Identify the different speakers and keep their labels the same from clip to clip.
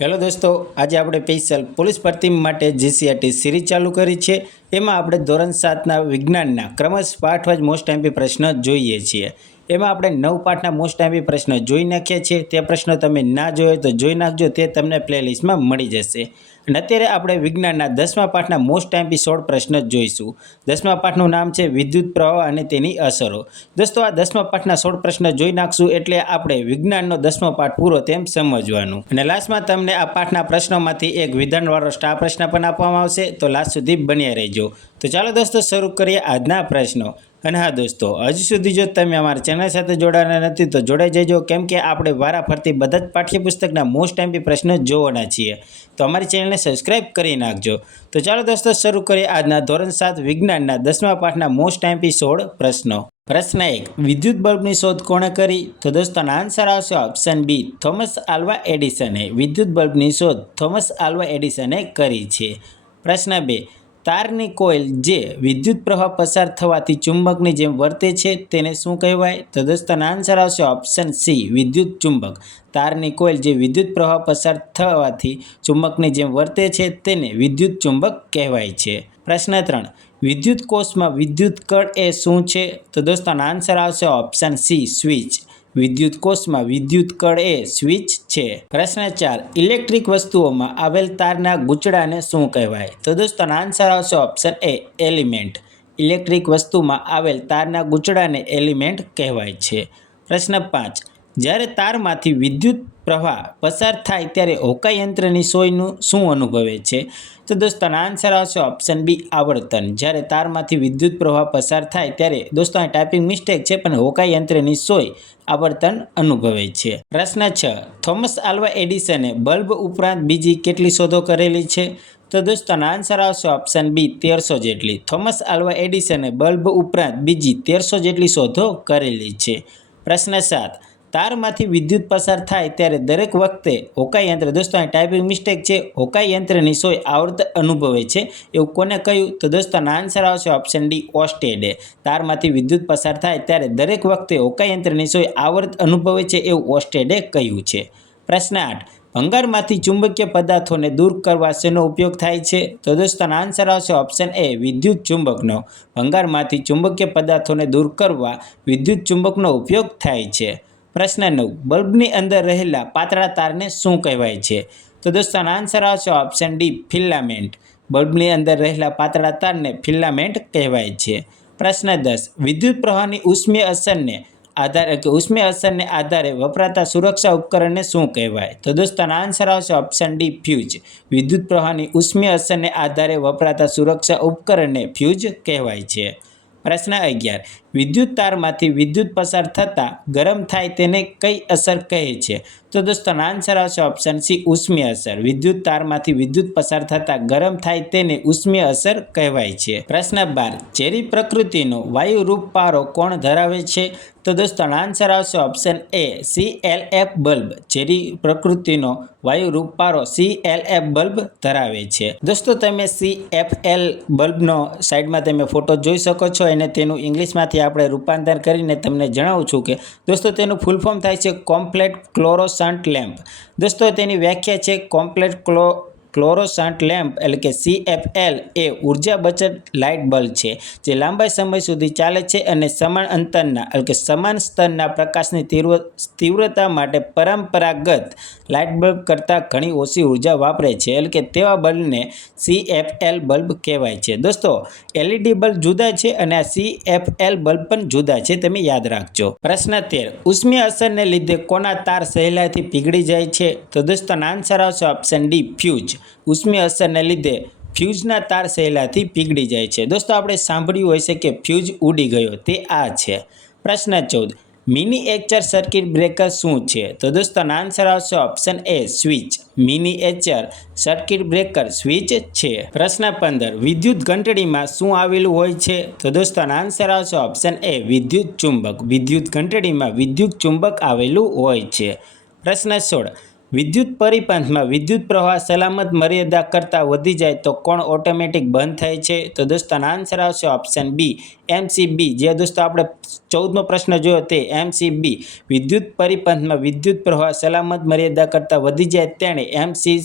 Speaker 1: Hello દોસ્તો, આજે આપણે સ્પેશિયલ પોલીસ ભરતી માટે જીસીઆરટી સિરીઝ ચાલુ કરી છે. એમાં આપણે ધોરણ સાતના વિજ્ઞાનના ક્રમશ પાઠવાજ મોસ્ટ એમ્પી પ્રશ્ન જોઈએ છીએ. એમાં આપણે નવ પાઠના મોસ્ટ ટાઈમપી પ્રશ્ન જોઈ નાખ્યા છે. તે પ્રશ્નો તમે ના જોયો તો જોઈ નાખજો, તે તમને પ્લેલિસ્ટમાં મળી જશે. અને અત્યારે આપણે વિજ્ઞાનના દસમા પાઠના મોસ્ટ ટાઈમ સોળ પ્રશ્ન જોઈશું. દસમા પાઠનું નામ છે વિદ્યુત પ્રવાહ અને તેની અસરો. દોસ્તો, આ દસમા પાઠના સોળ પ્રશ્ન જોઈ નાખશું એટલે આપણે વિજ્ઞાનનો દસમો પાઠ પૂરો તેમ સમજવાનું. અને લાસ્ટમાં તમને આ પાઠના પ્રશ્નોમાંથી એક વિધાનવાળો સ્ટાર પ્રશ્ન પણ આપવામાં આવશે. તો લાસ્ટ સુધી બન્યા રહેજો. તો ચાલો દોસ્તો, શરૂ કરીએ આજના પ્રશ્નો. અને હા દોસ્તો, હજુ સુધી જો તમે અમારી ચેનલ સાથે જોડાના નથી, તો જોડાઈ જજો. કેમ કે આપણે વારા ફરતી બધા જ પાઠ્યપુસ્તકના મોસ્ટ ટાઈમપી પ્રશ્નો જોવાના છીએ. તો અમારી ચેનલને સબસ્ક્રાઇબ કરી નાખજો. તો ચાલો દોસ્તો, શરૂ કરીએ આજના ધોરણ સાત વિજ્ઞાનના દસમા પાઠના મોસ્ટ ટાઈમપી સોળ પ્રશ્નો. પ્રશ્ન એક, વિદ્યુત બલ્બની શોધ કોણે કરી? તો દોસ્તોના આન્સર આવશે ઓપ્શન બી થોમસ આલ્વા એડિસને. વિદ્યુત બલ્બની શોધ થોમસ આલ્વા એડિસને કરી છે. પ્રશ્ન બે તારની કોઇલ જે વિદ્યુત પ્રવાહ પસાર થવાથી ચુંબકની જેમ વર્તે છે તેને શું કહેવાય? તો દોસ્તોનો આન્સર આવશે ઓપ્શન સી વિદ્યુત ચુંબક. તારની કોઇલ જે વિદ્યુત પ્રવાહ પસાર થવાથી ચુંબકની જેમ વર્તે છે તેને વિદ્યુત ચુંબક કહેવાય છે. પ્રશ્ન ત્રણ, વિદ્યુત કોષમાં વિદ્યુત કળ એ શું છે? તો દોસ્તોનો આન્સર આવશે ઓપ્શન સી સ્વિચ. વિદ્યુત કોષમાં વિદ્યુત કળ એ સ્વિચ છે. પ્રશ્ન ચાર ઇલેક્ટ્રિક વસ્તુઓમાં આવેલ તારના ગૂંચડાને શું કહેવાય? તો દોસ્તોનો આન્સર આવશે ઓપ્શન એ એલિમેન્ટ ઇલેક્ટ્રિક વસ્તુમાં આવેલ તારના ગૂંચડાને એલિમેન્ટ કહેવાય છે. પ્રશ્ન પાંચ. જ્યારે તારમાંથી વિદ્યુત પ્રવાહ પસાર થાય ત્યારે હોકા યંત્રની સોયનું શું અનુભવે છે? તો દોસ્તોનો આન્સર આવશે ઓપ્શન બી આવર્તન. જ્યારે તારમાંથી વિદ્યુત પ્રવાહ પસાર થાય ત્યારે, દોસ્તો, અહીં ટાઈપિંગ મિસ્ટેક છે, પણ હોકા યંત્રની સોય આવર્તન અનુભવે છે. પ્રશ્ન છ, થોમસ આલ્વા એડિસને બલ્બ ઉપરાંત બીજી કેટલી શોધો કરેલી છે? તો દોસ્તોનો આન્સર આવશે ઓપ્શન બી તેરસો જેટલી. થોમસ આલ્વા એડિસને બલ્બ ઉપરાંત બીજી તેરસો જેટલી શોધો કરેલી છે. પ્રશ્ન સાત તારમાંથી વિદ્યુત પસાર થાય ત્યારે દરેક વખતે હોકાઈ યંત્ર, દોસ્તો, અહીં ટાઈપિંગ મિસ્ટેક છે. હોકાઈ યંત્રની સોય આવર્ત અનુભવે છે. એવું કોને કહ્યું? તો દોસ્તો આન્સર આવશે ઓપ્શન ડી ઓસ્ટેડે તારમાંથી વિદ્યુત પસાર થાય ત્યારે દરેક વખતે હોકાઈ યંત્રની સોય આવર્ત અનુભવે છે એવું ઓસ્ટેડે કહ્યું છે. પ્રશ્ન આઠ. ભંગારમાંથી ચુંબકીય પદાર્થોને દૂર કરવા શેનો ઉપયોગ થાય છે? તો દોસ્તોનો આન્સર આવશે ઓપ્શન એ વિદ્યુત ચુંબકનો. ભંગારમાંથી ચુંબકીય પદાર્થોને દૂર કરવા વિદ્યુત ચુંબકનો ઉપયોગ થાય છે. પ્રશ્ન નવ બલ્બની અંદર રહેલા પાતળા તારને શું કહેવાય છે? તો દોસ્તોનો આન્સર આવશે ઓપ્શન ડી ફિલામેન્ટ બલ્બની અંદર રહેલા પાતળા તારને ફિલામેન્ટ કહેવાય છે. પ્રશ્ન દસ વિદ્યુત પ્રવાહની ઉષ્મીય અસરને આધારે કે ઉષ્મીય અસરને આધારે વપરાતા સુરક્ષા ઉપકરણને શું કહેવાય? તો દોસ્તોનો આન્સર આવશે ઓપ્શન ડી ફ્યુઝ વિદ્યુત પ્રવાહની ઉષ્મીય અસરને આધારે વપરાતા સુરક્ષા ઉપકરણને ફ્યુઝ કહેવાય છે. પ્રશ્ન અગિયાર વિદ્યુત તારમાંથી વિદ્યુત પસાર થતાં ગરમ થાય તેને કઈ અસર કહે છે? તો દોસ્તોનો આન્સર આવશે ઓપ્શન સી ઉષ્મીય અસર. વિદ્યુત તારમાંથી વિદ્યુત પસાર થતાં ગરમ થાય તેને ઉષ્મીય અસર કહેવાય છે. પ્રશ્ન બાર, ઝેરી પ્રકૃતિનો વાયુરૂપ પારો કોણ ધરાવે છે? તો દોસ્તો આન્સર આવશે option A C L F bulb. ઝેરી પ્રકૃતિનો વાયુરૂપ પારો સી એલ એફ બલ્બ ધરાવે છે. દોસ્તો, તમે સી એફ એલ બલ્બનો સાઈડમાં તમે ફોટો જોઈ શકો છો. અને તેનું ઇંગ્લિશમાંથી આપણે રૂપાંતર કરીને તમને જણાવું છું કે, દોસ્તો, તેનું ફૂલ ફોર્મ થાય છે કોમ્પ્લેટ ક્લોરોસન્ટ લેમ્પ દોસ્તો, તેની વ્યાખ્યા છે કોમ્પ્લેટ ક્લો ક્લોરોસન્ટ લેમ્પ એટલે કે સીએફએલ એ ઊર્જા બચત લાઇટ બલ્બ છે, જે લાંબા સમય સુધી ચાલે છે અને સમાન અંતરના એટલે કે સમાન સ્તરના પ્રકાશની તીવ્ર, તીવ્રતા માટે પરંપરાગત લાઇટ બલ્બ કરતાં ઘણી ઓછી ઊર્જા વાપરે છે. એટલે કે તેવા બલ્બને સીએફએલ બલ્બ કહેવાય છે. દોસ્તો એલઈડી બલ્બ જુદા છે અને આ સીએફએલ બલ્બ પણ જુદા છે, તમે યાદ રાખજો. પ્રશ્ન તેર, ઉષ્મીય અસરને લીધે કોના તાર સહેલાથી પીગળી જાય છે? તો દોસ્તો આન્સર આવશે ઓપ્શન ડી ફ્યુઝ ઉષ્મીય અસરને લીધે ફ્યુઝના તાર સહેલાથી પીગળી જાય છે. દોસ્તો, આપણે સાંભળ્યું હોય છે કે ફ્યુઝ ઉડી ગયો. તે આ છે. પ્રશ્ન ચૌદ. મિની એચર સર્કિટ બ્રેકર શું છે? તો દોસ્તો આન્સર આવશે option A switch. Miniature circuit breaker switch છે. પ્રશ્ન પંદર. વિદ્યુત ઘંટડીમાં શું આવેલું હોય છે? તો દોસ્તો આન્સર આવશે ઓપ્શન એ વિદ્યુત ચુંબક. વિદ્યુત ઘંટડીમાં વિદ્યુત ચુંબક આવેલું હોય છે. પ્રશ્ન સોળ. વિદ્યુત પરિપંથમાં વિદ્યુત પ્રવાહ સલામત મર્યાદા કરતાં વધી જાય તો કોણ ઓટોમેટિક બંધ થાય છે? તો દોસ્તો આન્સર આવશે ઓપ્શન બી એમસીબી જે દોસ્તો આપણે ચૌદમો પ્રશ્ન જોયો તે એમસીબી વિદ્યુત પરિપંથમાં વિદ્યુત પ્રવાહ સલામત મર્યાદા કરતાં વધી જાય તેણે એમસી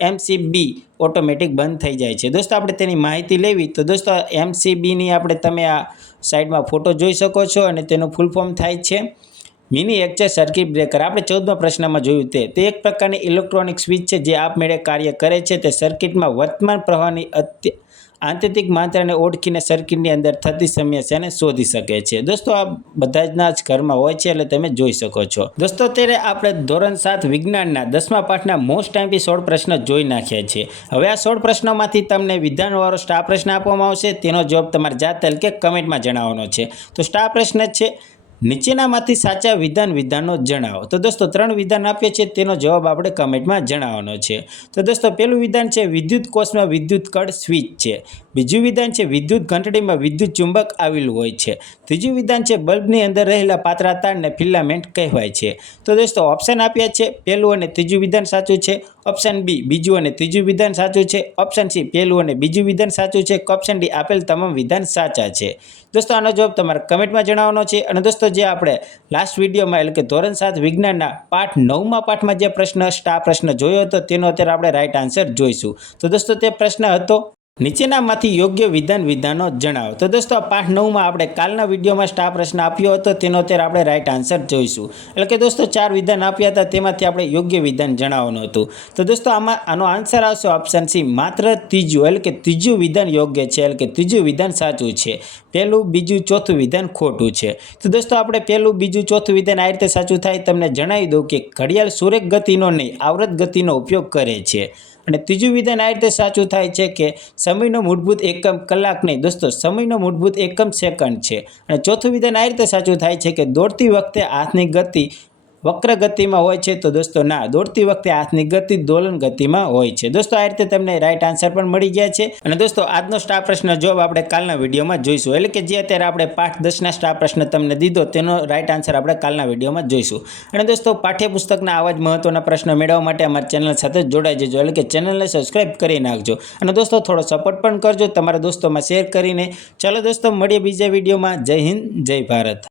Speaker 1: એમસીબી ઓટોમેટિક બંધ થઈ જાય છે. દોસ્તો, આપણે તેની માહિતી લેવી. તો દોસ્તો એમસીબીની આપણે તમે આ સાઈડમાં ફોટો જોઈ શકો છો અને તેનું ફૂલ ફોર્મ થાય છે. Miniature circuit breaker. આપણે ચૌદમા પ્રશ્નમાં જોયું તે. તે એક પ્રકારની ઇલેક્ટ્રોનિક સ્વિચ છે જે આપમેળે કાર્ય કરે છે. તે સર્કિટમાં વર્તમાન પ્રવાહની અત્ય, આંતરિક માત્રાને ઓળખીને સર્કિટની અંદર થતી સમસ્યાને શોધી શકે છે. દોસ્તો, આ બધા જ જ ઘરમાં હોય છે એટલે તમે જોઈ શકો છો. દોસ્તો ત્યારે આપણે ધોરણ સાત વિજ્ઞાનના દસમા પાઠના મોસ્ટ ટાઈમથી સોળ પ્રશ્ન જોઈ નાખ્યા છે. હવે આ સોળ પ્રશ્નોમાંથી તમને વિધાનવાળો સ્ટાર પ્રશ્ન આપવામાં આવશે. તેનો જવાબ તમારે જાતે કે કમેન્ટમાં જણાવવાનો છે. તો સ્ટાર પ્રશ્ન છે નીચેનામાંથી સાચા વિધાન વિધાનો જણાવો. તો દોસ્તો, ત્રણ વિધાન આપીએ છીએ, તેનો જવાબ આપણે કમેન્ટમાં જણાવવાનો છે. તો દોસ્તો પહેલું વિધાન છે, વિદ્યુત કોષમાં વિદ્યુત કળ સ્વિચ છે. બીજું વિધાન છે, વિદ્યુત ઘંટડીમાં વિદ્યુત ચુંબક આવેલું હોય છે. ત્રીજું વિધાન છે, બલ્બની અંદર રહેલા પાતરા તારને ફિલામેન્ટ કહેવાય છે. તો દોસ્તો, ઓપ્શન આપ્યા છે પહેલું અને ત્રીજું વિધાન સાચું છે, ઓપ્શન બી, બીજું અને ત્રીજું વિધાન સાચું છે, ઓપ્શન સી પહેલું અને બીજું વિધાન સાચું છે ઓપ્શન ડી, આપેલ તમામ વિધાન સાચા છે. દોસ્તો, આનો જવાબ તમારે કમેન્ટમાં જણાવવાનો છે. અને દોસ્તો જે આપણે લાસ્ટ વિડીયોમાં એટલે કે ધોરણ સાત વિજ્ઞાનના પાઠ નવમા પાઠમાં જે પ્રશ્ન આ પ્રશ્ન જોયો હતો, તેનો અત્યારે આપણે રાઈટ આન્સર જોઈશું. તો દોસ્તો, તે પ્રશ્ન હતો નીચેનામાંથી યોગ્ય વિધાન વિધાનો જણાવો. તો દોસ્તો, આ પાઠ નવમાં આપણે કાલના વિડીયોમાં સ્ટાફ પ્રશ્ન આપ્યો હતો, તેનો અત્યારે આપણે રાઈટ આન્સર જોઈશું. એટલે કે દોસ્તો, ચાર વિધાન આપ્યા હતા, તેમાંથી આપણે યોગ્ય વિધાન જણાવવાનું હતું. તો દોસ્તો, આમાં આનો આન્સર આવશે ઓપ્શન સી માત્ર ત્રીજું, એટલે કે ત્રીજું વિધાન યોગ્ય છે, એટલે કે ત્રીજું વિધાન સાચું છે. પહેલું બીજું, ચોથું વિધાન ખોટું છે. તો દોસ્તો, આપણે પહેલું બીજું, ચોથું વિધાન આ રીતે સાચું થાય, તમને જણાવી દઉં કે ઘડિયાળ સુરેખ ગતિનો નહીં, આવૃત ગતિનો ઉપયોગ કરે છે. અને ત્રીજું વિધાન આ રીતે સાચું થાય છે કે સમયનો મૂળભૂત એકમ કલાક નહીં, દોસ્તો, સમયનો મૂળભૂત એકમ સેકન્ડ છે. અને ચોથું વિધાન આ રીતે સાચું થાય છે કે દોડતી વખતે હાથની ગતિ વક્ર ગતિમાં હોય છે તો દોસ્તો ના, દોડતી વખતે હાથની ગતિ, દોલન ગતિમાં હોય છે. દોસ્તો આ રીતે તમને રાઈટ આન્સર પણ મળી ગયા છે. અને દોસ્તો આજનો સ્ટાફ પ્રશ્ન જવાબ આપણે કાલના વિડીયોમાં જોઈશું. એટલે કે જે અત્યારે આપણે પાઠ દસના સ્ટાફ પ્રશ્ન તમને દીધો તેનો રાઈટ આન્સર આપણે કાલના વિડીયોમાં જોઈશું. અને દોસ્તો પાઠ્યપુસ્તકના આવા જ મહત્વના પ્રશ્નો મેળવવા માટે અમારી ચેનલ સાથે જોડાઈ જજો. એટલે કે ચેનલને સબસ્ક્રાઈબ કરી નાખજો. અને દોસ્તો થોડો સપોર્ટ પણ કરજો તમારા દોસ્તોમાં શેર કરીને. ચાલો દોસ્તો મળીએ બીજા વિડીયોમાં. જય હિન્દ, જય ભારત.